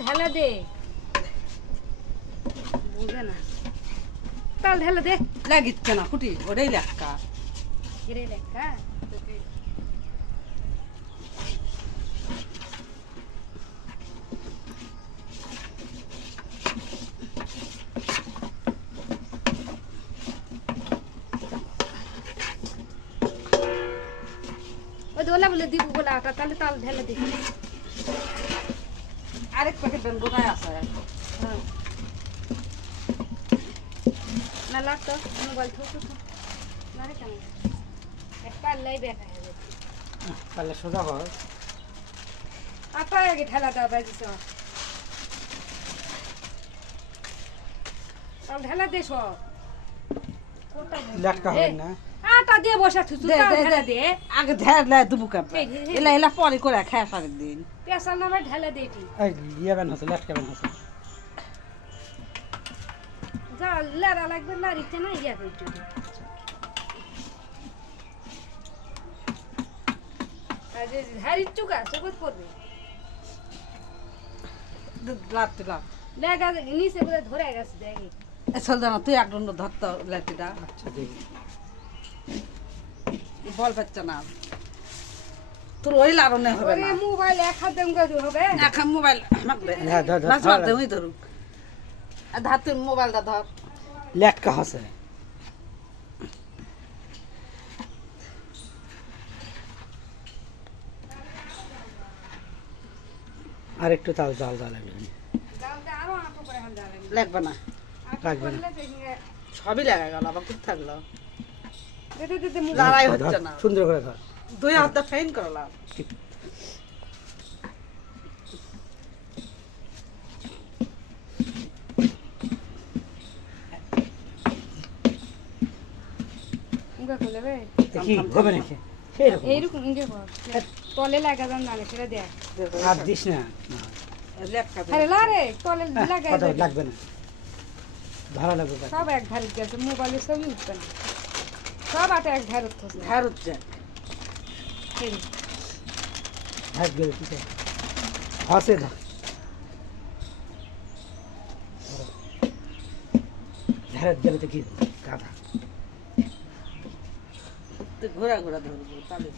ঢেলে দে বুঝে না তাল ঢেলে দে লাগিচ্ছে না খুঁটি ওটাই লেখা হিরে লেখা ওই দোলা বলে দিব বলে আটা তাহলে তাল ঢেলে দে আরেক প্যাকেট দেন গোটায় আছে হ্যাঁ না লাগতো মোবাইল থুতু না রে কেন একটা লাই বেটা হবে তাহলে সোজা কর আটা আগে ঠেলা দাও বাজিস তাল ঢেলা দে সব লাটকা হবে না আটা দিয়ে বসা থুতু দে, তাল দে, ঢেলা দে। দে আগে ধ্যার লাই দুবু কাপ এই, এই, এলা এলা পরে করে খায় সারেক দিন পেশাল নামে ঢেলে দে এটি এই ইয়ে বেন হচ্ছে লাটকা বেন হচ্ছে যা লারা লাগবে লারিতে না ইয়া করতে আজ ঝাড়ি চুকা সবুজ পড়বে লাত লাত লেগা নিচে বলে ধরে গেছে দেখি চল জানা তুই এক দণ্ড ধরত লাঠিটা আচ্ছা দেখি বল পাচ্ছে না তোর ওই লাড়নে হবে ওরে না মোবাইল এক হাতে উঙ্গাতে হবে এখন মোবাইল আমাকে দে হ্যাঁ, ধর, ধর, মাছ ধর। মারতে ওই ধরুক আর ধার তুই মোবাইলটা ধর লাটকা হচ্ছে আর একটু তাল জাল জাল লাগবে ডালটা আরো আটো করে হাল যাবে লাগবে না লাগবে না। সবই লাগা গেল আবার খুব থাকলো দিতে দিতে লড়াই ধর, হচ্ছে না সুন্দর করে ধর দুই হাতে ফেইন করলাম ঠিক উঙ্গা খুলে বে দেখি হবে নাকি সেই রকম এইরকম উঙ্গে কর তলে লাগা যান না সেটা দেখ আর দিস না লেখা আরে লারে তলে লাগাই কত যাবে। লাগবে না ভালো লাগবে তাই। সব এক ধারে গেছে মোবাইলে ছবি উঠবে না সব আটা এক ধারে উঠছে ধার উঠছে ভাগ গেলে ঠিক আছে হসে ধর ধারে গেলে তো কি গাধা তুই ঘোরা ঘোরা ধরবো তাহলে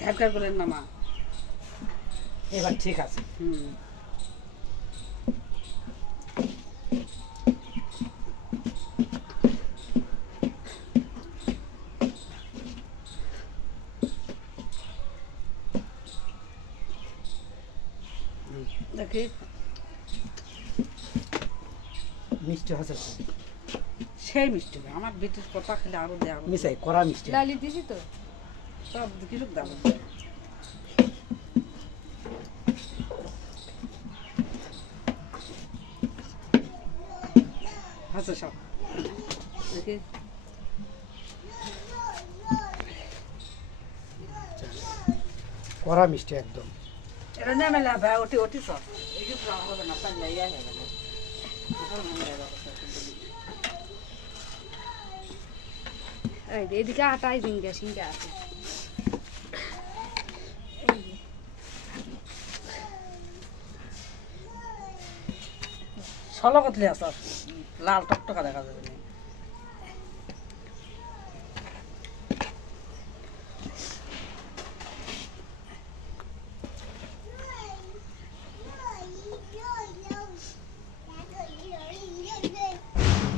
ঢাকার বলেন মামা এবার ঠিক আছে হুম দেখি মিষ্টি হসে সেই মিষ্টি হবে। আমার ব্রিটিশ কথা খেলে আরো দেওয়া মিশাই কড়া মিষ্টি লালি দিছি তো সব কিছু দাম আছে সব দেখি কড়া মিষ্টি একদম এটা নেমে না ভাই ওটি ওটি সব এই হবে না পারলে ইয়া হয়ে গেল এই যে এদিকে আটাই জিঙ্গা সিঙ্গা আছে ষোলো কতলে আছে লাল টকটকা দেখা যাবে না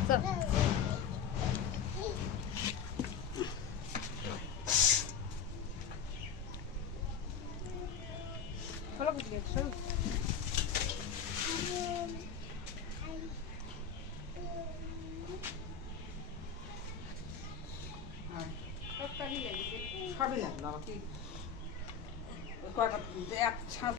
চল চলো বুঝলি চলো সবই লাগলো কি কয়টা এক ছাঁচ